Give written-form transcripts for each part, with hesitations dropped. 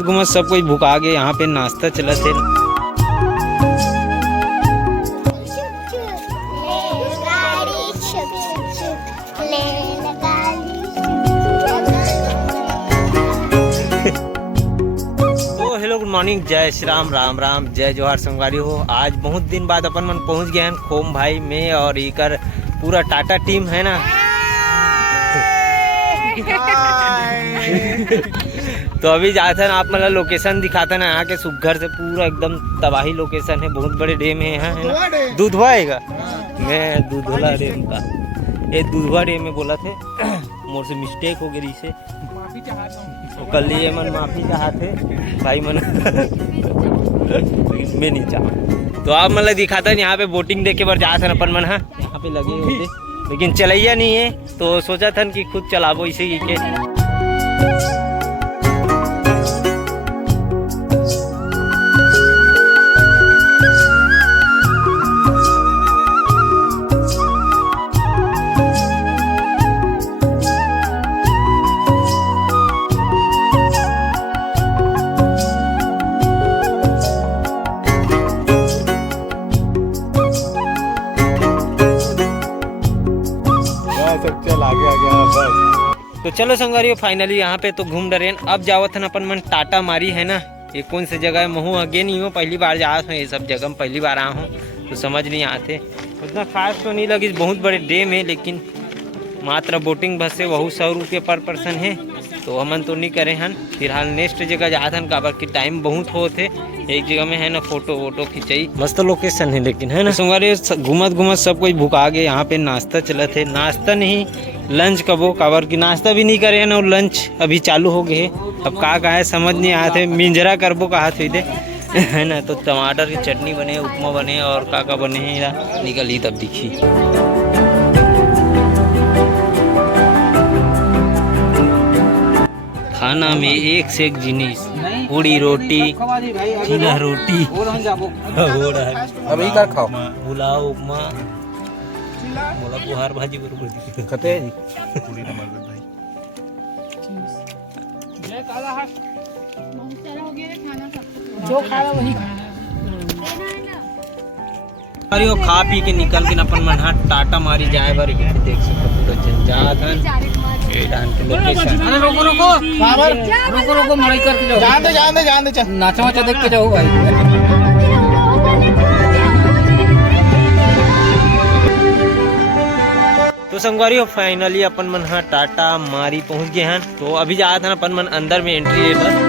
घूमत घूमत सब कोई भुका गए। यहाँ पे नाश्ता चला थे। तो हेलो गुड मॉर्निंग, जय श्री राम, राम राम, जय जोहार संगवारी हो। आज बहुत दिन बाद अपन मन पहुँच गए हैं खोम भाई में, और इकर पूरा टाटा टीम है ना। तो अभी जाते हैं, आप मतलब लोकेशन दिखाते ना यहाँ के सुघर से, पूरा एकदम तबाही लोकेशन है। बहुत बड़े डैम है यहाँ, है ना। दूधवा आएगा, मैं दूधवाला डैम का, ये दूधवा डैम में बोला थे। मोर से मिस्टेक हो गई से, तो कल ये मन माफी चाहते भाई मन। मैं नहीं चाह, तो आप मतलब दिखाता है यहाँ पे बोटिंग देखे बार जाते हैं अपन मन। हाँ, यहाँ पे लगे होते, लेकिन चलैया नहीं है, तो सोचा था कि खुद चलाबो इसे ही के। चल आगे आ गया बस। तो चलो संगवारियों, फाइनली यहाँ पे तो घूम डरे। अब जावत है अपन मन टाटा मारी, है ना। ये कौन सी जगह है, महू आगे नहीं हो, पहली बार जा हूँ ये सब जगह में, पहली बार आया हूँ, तो समझ नहीं आते। उतना खास तो नहीं लगी, बहुत बड़े डैम है, लेकिन मात्र बोटिंग बस से वही 100 रुपये पर पर्सन है, तो हमन तो नहीं करे हन। फिलहाल नेक्स्ट जगह जाते हैं, काबर की टाइम बहुत होते। एक जगह में है ना फोटो वोटो खिंचाई, मस्त लोकेशन है, लेकिन है ना संगवारी घूमत घूमत सब कोई भुका गए। यहाँ पे नाश्ता चला थे, नाश्ता नहीं लंच कबो, काबर की नाश्ता भी नहीं करे हैं और लंच अभी चालू हो गए। अब का है समझ नहीं आते, मिंजरा करबो कहा थे दे, है ना। तो टमाटर की चटनी बने, उपमा बने, और का बने हैं, निकली तब दिखी। खाना में एक से एक जिनिस, पूड़ी रोटी, चीला रोटी, अभी कर खाओ, पुलाव, उपमा, मोला बुहार भाजी बरोबर दिखे खते पूरी नंबर भाई। जो खा रहा वही अरे वो खा पी के निकल के अपन मन हाथ टाटा मारी जाए बार। यहाँ पे देख सकते पूरा जंजाल लोकेशन। अरे रोको रोको बाबर, रोको रोको मड़ई करके जाओ, जान दे चल, नाचा वाचा देख के जाओ भाई। तो संगवारी फाइनली अपन मन हाँ टाटा मारी पहुंच गए हैं। तो अभी जाते हैं अपन मन अंदर में एंट्री ले बस।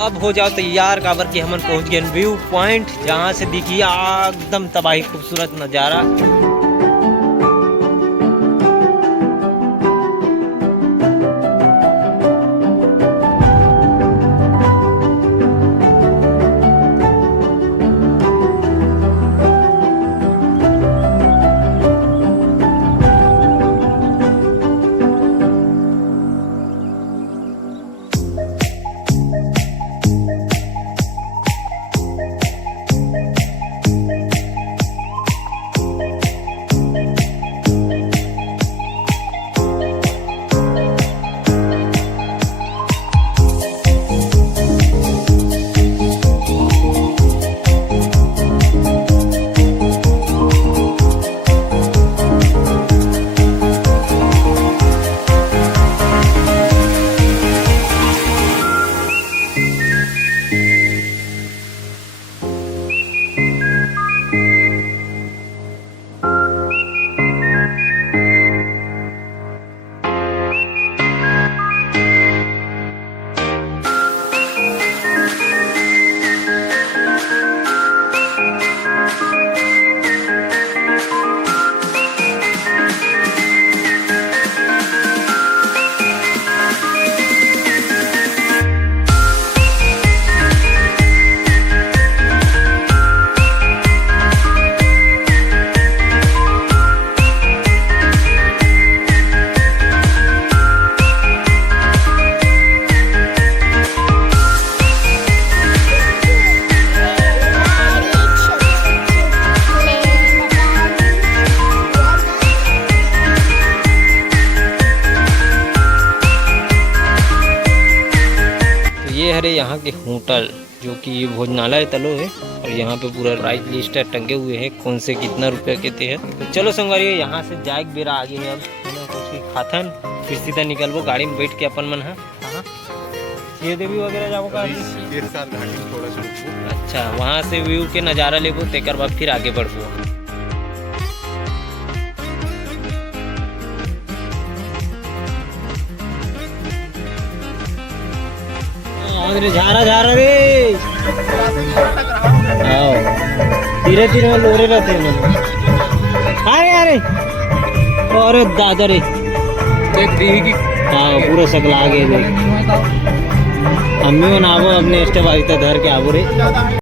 अब हो जाओ तैयार, काबर की हमन पहुंच गए व्यू पॉइंट, जहाँ से दिखी एकदम तबाही खूबसूरत नज़ारा। हरे यहाँ के होटल, जो कि ये भोजनालय तलो है और यहाँ पे पूरा प्राइस लिस्ट टंगे हुए हैं कौन से कितना रुपये के थे। तो चलो संगवारी यहाँ से जाएक बेरा आगे है। अब कुछ खाथन फिर सीधा निकलबो गाड़ी में बैठ के अपन मन है ये देवी वगैरह जाबो का। अच्छा, वहाँ से व्यू के नज़ारा लेबो तेकर बाद फिर आगे बढ़बो। झारा झारा रे धीरे धीरे में लोरे रहते हैं। अरे अरे अरे दादा रे हाँ पूरा सकला आगे देख। अम्मी बनाबो अपने स्टेप आगे धर के आबो रे।